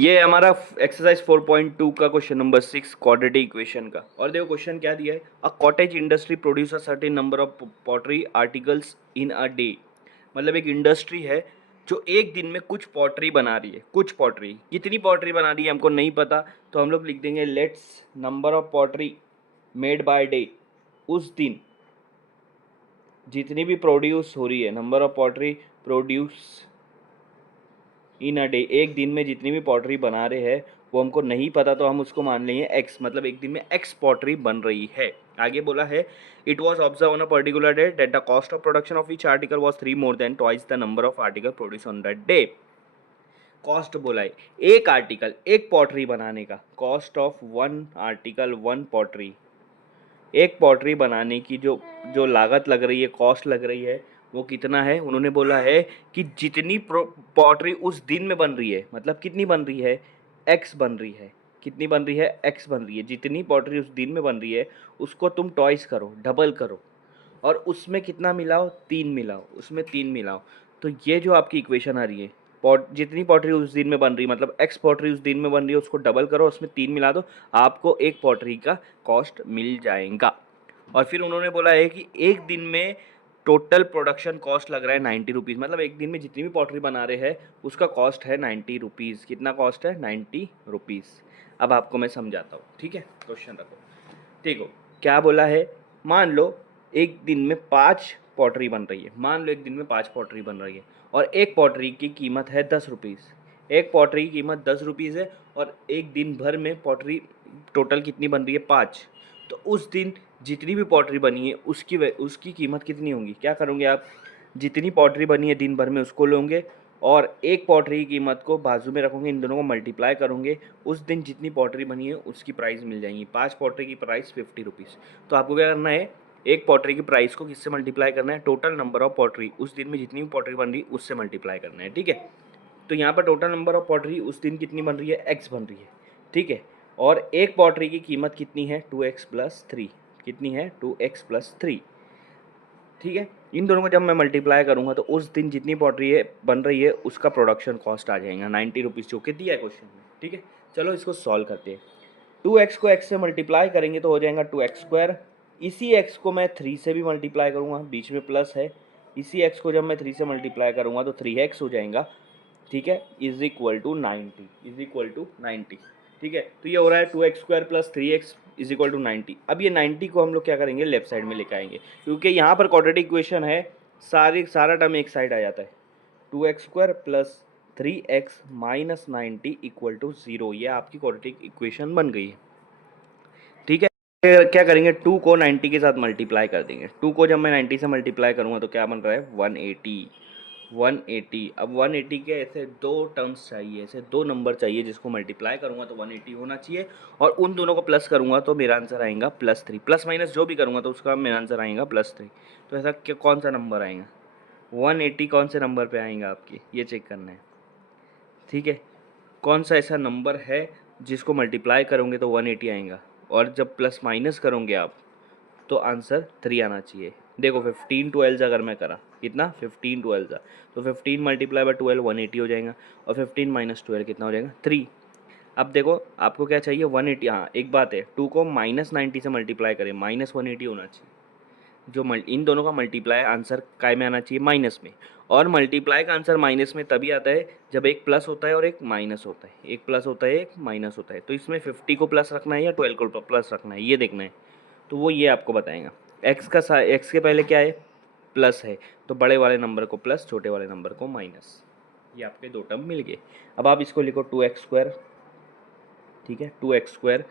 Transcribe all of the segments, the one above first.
ये हमारा एक्सरसाइज 4.2 का क्वेश्चन नंबर 6 क्वाड्रेटिक इक्वेशन का। और देखो क्वेश्चन क्या दिया है, a cottage industry produce a certain number of pottery articles in a day. मतलब एक इंडस्ट्री है जो एक दिन में कुछ पॉटरी बना रही है। कुछ पॉटरी, कितनी पॉटरी बना रही है हमको नहीं पता, तो हम लोग लिख देंगे let's number of pottery made by day. उस दिन जितनी भी प्रोड्यूस हो रही है, number of pottery produce in a day, एक दिन में जितनी भी पॉटरी बना रहे हैं वो हमको नहीं पता, तो हम उसको मान लेंगे एक्स। मतलब एक दिन में एक्स पॉटरी बन रही है। आगे बोला है it was observe on a particular day that the cost of production of each article was 3 more than twice the number of article produce on that day. Cost बोला है एक आर्टिकल, एक पॉटरी बनाने का, cost of one article one pottery, एक pottery बनाने की जो जो लागत लग रही है, कॉस्ट लग रही है, वो कितना है। उन्होंने बोला है कि जितनी पॉटरी उस दिन में बन रही है, मतलब कितनी बन रही है, एक्स बन रही है। कितनी बन रही है, एक्स बन रही है। जितनी पॉटरी उस दिन में बन रही है उसको तुम टॉइस करो, डबल करो, और उसमें कितना मिलाओ, 3 मिलाओ, उसमें 3 मिलाओ। तो ये जो आपकी इक्वेशन आ रही है, जितनी पॉटरी उस दिन में बन रही है, मतलब एक्स पॉटरी उस दिन में बन रही है, उसको डबल करो, उसमें 3 मिला दो, आपको एक पॉटरी का कॉस्ट मिल जाएगा। और फिर उन्होंने बोला है कि एक दिन में टोटल प्रोडक्शन कॉस्ट लग रहा है 90 रुपीज़। मतलब एक दिन में जितनी भी पॉटरी बना रहे हैं उसका कॉस्ट है 90 रुपीज़। कितना कॉस्ट है, 90 रुपीज़। अब आपको मैं समझाता हूँ, ठीक है। क्वेश्चन रखो, ठीक हो। क्या बोला है, मान लो एक दिन में 5 पॉटरी बन रही है। मान लो एक दिन में 5 पॉटरी बन रही है और एक पॉटरी की कीमत है 10 रुपीज़। एक पॉटरी की कीमत 10 रुपीज़ है और एक दिन भर में पॉटरी टोटल कितनी बन रही है, 5। तो उस दिन जितनी भी पॉटरी बनी है उसकी कीमत कितनी होगी। क्या करोगे आप, जितनी पॉटरी बनी है दिन भर में उसको लोगे और एक पॉटरी की कीमत को बाजू में रखोगे, इन दोनों को मल्टीप्लाई करोगे, उस दिन जितनी पॉटरी बनी है उसकी प्राइस मिल जाएगी। 5 पॉटरी की प्राइस 50 रुपीज़। तो आपको क्या करना है, एक पॉटरी की प्राइस को किससे मल्टीप्लाई करना है, टोटल नंबर ऑफ पॉटरी उस दिन में जितनी भी पॉटरी बन रही है उससे मल्टीप्लाई करना है, ठीक है। तो यहाँ पर टोटल नंबर ऑफ पॉटरी उस दिन कितनी बन रही है, एक्स बन रही है, ठीक है। और एक पॉटरी की कीमत कितनी है, 2x+3। कितनी है, 2x+3, ठीक है। इन दोनों को जब मैं मल्टीप्लाई करूंगा तो उस दिन जितनी पॉटरी है बन रही है उसका प्रोडक्शन कॉस्ट आ जाएगा 90 रुपीज़, जो कि दिया है क्वेश्चन में, ठीक है। चलो इसको सॉल्व करते हैं। 2x को x से मल्टीप्लाई करेंगे तो हो जाएगा 2x²। इसी x को मैं 3 से भी मल्टीप्लाई करूँगा, बीच में प्लस है। इसी x को जब मैं 3 से मल्टीप्लाई करूँगा तो 3x हो जाएगा, ठीक है, is equal to 90, is equal to 90, ठीक है। तो ये हो रहा है 2x² + 3x is equal to 90। अब ये 90 को हम लोग क्या करेंगे, लेफ्ट साइड में लेकर आएंगे, क्योंकि यहाँ पर क्वाड्रेटिक इक्वेशन है, सारा टर्म एक साइड आ जाता है। 2x² + 3x - 90 equal to 0। ये आपकी क्वाड्रेटिक इक्वेशन बन गई है, ठीक है। क्या करेंगे, 2 को 90 के साथ मल्टीप्लाई कर देंगे। 2 को जब मैं 90 से मल्टीप्लाई करूँगा तो क्या बन रहा है, 180। 180, अब 180 के ऐसे दो टर्म्स चाहिए, ऐसे दो नंबर चाहिए जिसको मल्टीप्लाई करूँगा तो 180 होना चाहिए, और उन दोनों को प्लस करूँगा तो मेरा आंसर आएगा +3। प्लस माइनस जो भी करूँगा तो उसका मेरा आंसर आएगा +3। तो ऐसा क्या, कौन सा नंबर आएगा, 180 कौन से नंबर पे आएगा आपकी, ये चेक करना है, ठीक है। कौन सा ऐसा नंबर है जिसको मल्टीप्लाई करोगे तो 180 आएगा, और जब प्लस माइनस करोगे आप तो आंसर 3 आना चाहिए। देखो 15 12 अगर मैं करा, कितना, 15 12, तो 15 × 12 180 हो जाएगा, और 15 - 12 कितना हो जाएगा, 3। अब देखो आपको क्या चाहिए, 180। हाँ एक बात है, 2 को -90 से मल्टीप्लाई करें, -180 होना चाहिए। जो इन दोनों का मल्टीप्लाई आंसर काय में आना चाहिए, माइनस में। और मल्टीप्लाई का आंसर माइनस में तभी आता है जब एक प्लस होता है और एक माइनस होता है, एक प्लस होता है एक माइनस होता है। तो इसमें 50 को प्लस रखना है या 12 को प्लस रखना है, ये देखना है। तो वो ये आपको बताएगा। एक्स के पहले क्या है, प्लस है, तो बड़े वाले नंबर को प्लस, छोटे वाले नंबर को माइनस। ये आपके दो टर्म मिल गए। अब आप इसको लिखो 2x², ठीक है, 2x²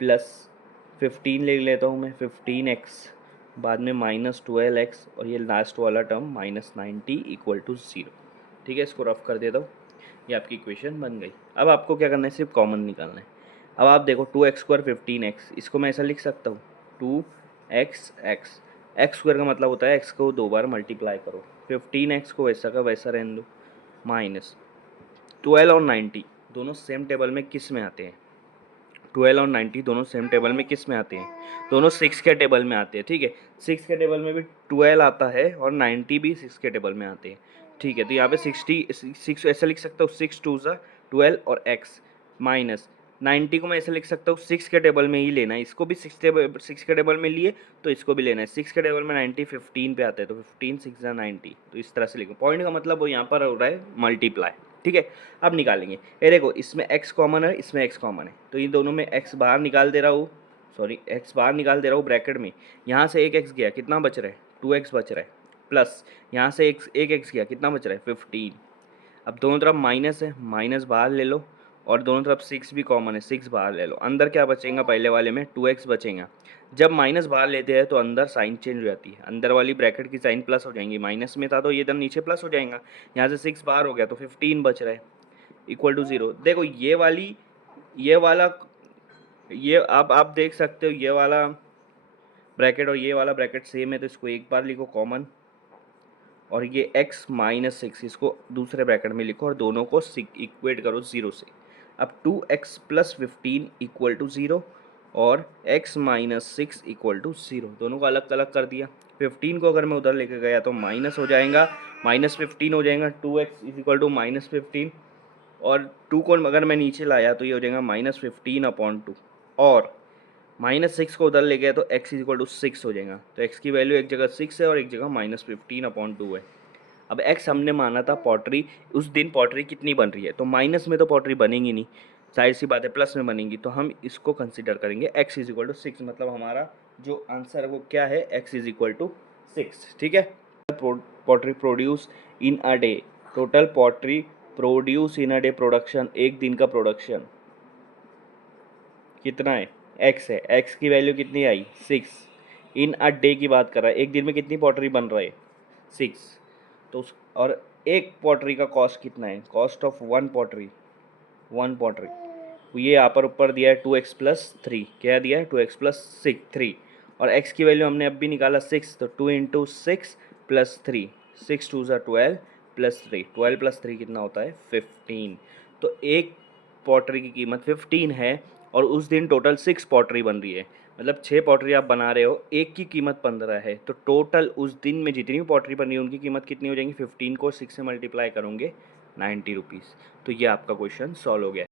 + 15 ले लेता हूँ मैं, 15x, बाद में -12x, और ये लास्ट वाला टर्म -90 इक्वल टू 0, ठीक है। इसको रफ कर देता हूँ, ये आपकी इक्वेशन बन गई। अब आपको क्या करना है, सिर्फ कॉमन निकालना है। अब आप देखो 2x² 15x, इसको मैं ऐसा लिख सकता हूँ 2x x² का मतलब होता है x को 2 बार मल्टीप्लाई करो, 15x को वैसा का वैसा रहने दो, -12 और 90 दोनों सेम टेबल में किस में आते हैं, 12 और 90 दोनों सेम टेबल में किस में आते हैं, दोनों 6 के टेबल में आते हैं, ठीक है। 6 के टेबल में भी 12 आता है और 90 भी 6 के टेबल में आते हैं, ठीक है। तो यहाँ पे 6 ऐसे लिख सकता हूँ, 6 2 ज़ा 12 और x माइनस 90 को मैं ऐसे लिख सकता हूँ 6 के टेबल में ही लेना है, इसको भी 6 के टेबल में लिए तो इसको भी लेना है। 6 के टेबल में 90 15 पे आता है, तो 15 6 90, तो इस तरह से लिखो। पॉइंट का मतलब वो यहाँ पर हो रहा है मल्टीप्लाई, ठीक है। अब निकालेंगे, ये देखो इसमें x कॉमन है, इसमें x कॉमन है, तो इन दोनों में x बाहर निकाल दे रहा हूँ, सॉरी x बाहर निकाल दे रहा हूँ ब्रैकेट में। यहाँ से एक x गया, कितना बच रहा है 2x बच रहा है, प्लस यहाँ से एक x गया, कितना बच रहा है 15। अब दोनों तरफ माइनस है, माइनस बाहर ले लो, और दोनों तरफ 6 भी कॉमन है, 6 बाहर ले लो। अंदर क्या बचेगा, पहले वाले में 2x बचेगा। जब माइनस बाहर लेते हैं तो अंदर साइन चेंज हो जाती है, अंदर वाली ब्रैकेट की साइन प्लस हो जाएंगी, माइनस में था तो ये एकदम नीचे प्लस हो जाएगा। यहाँ से 6 बाहर हो गया तो 15 बच रहा है, इक्वल टू 0। देखो ये वाला ये आप देख सकते हो, ये वाला ब्रैकेट और ये वाला ब्रैकेट सेम है, तो इसको एक बार लिखो कॉमन, और ये x माइनस 6 इसको दूसरे ब्रैकेट में लिखो और दोनों को इक्वेट करो 0 से। अब 2x प्लस 15 इक्वल टू 0 और x माइनस 6 इक्वल टू 0, दोनों को अलग अलग कर दिया। 15 को अगर मैं उधर लेके गया तो माइनस हो जाएगा, माइनस 15 हो जाएगा, 2x is equal to minus 15, और 2 को अगर मैं नीचे लाया तो ये हो जाएगा माइनस 15/2, और माइनस 6 को उधर ले गया तो x इज इक्वल टू 6 हो जाएगा। तो x की वैल्यू एक जगह 6 है और एक जगह माइनस 15/2 है। अब x हमने माना था पॉटरी, उस दिन पॉटरी कितनी बन रही है, तो माइनस में तो पॉटरी बनेंगी नहीं, जाहिर सी बात है प्लस में बनेंगी, तो हम इसको कंसिडर करेंगे x इज इक्वल टू 6, मतलब हमारा जो आंसर है वो क्या है, x इज इक्वल टू 6, ठीक है। Pottery produce in a day, total pottery produce in a day production, एक दिन का प्रोडक्शन कितना है, x है, x की वैल्यू कितनी आई 6, इन अ डे की बात कर रहा है, एक दिन में कितनी पॉटरी बन रहा है 6, तो और एक पॉटरी का कॉस्ट कितना है, कॉस्ट ऑफ वन पॉटरी, ये यहाँ पर ऊपर दिया है 2x प्लस 3, क्या दिया है 2x प्लस 3, और x की वैल्यू हमने अभी निकाला 6, तो 2 इंटू 6 प्लस 3, 6 2 12 प्लस 3, 12 प्लस 3 कितना होता है 15। तो एक पॉटरी की कीमत 15 है और उस दिन टोटल 6 पॉटरी बन रही है, मतलब 6 पॉटरी आप बना रहे हो, एक की कीमत 15 है, तो टोटल उस दिन में जितनी भी पॉटरी बनी है उनकी कीमत कितनी हो जाएंगी, 15 को 6 से मल्टीप्लाई करोगे 90 रुपीज़। तो ये आपका क्वेश्चन सॉल्व हो गया।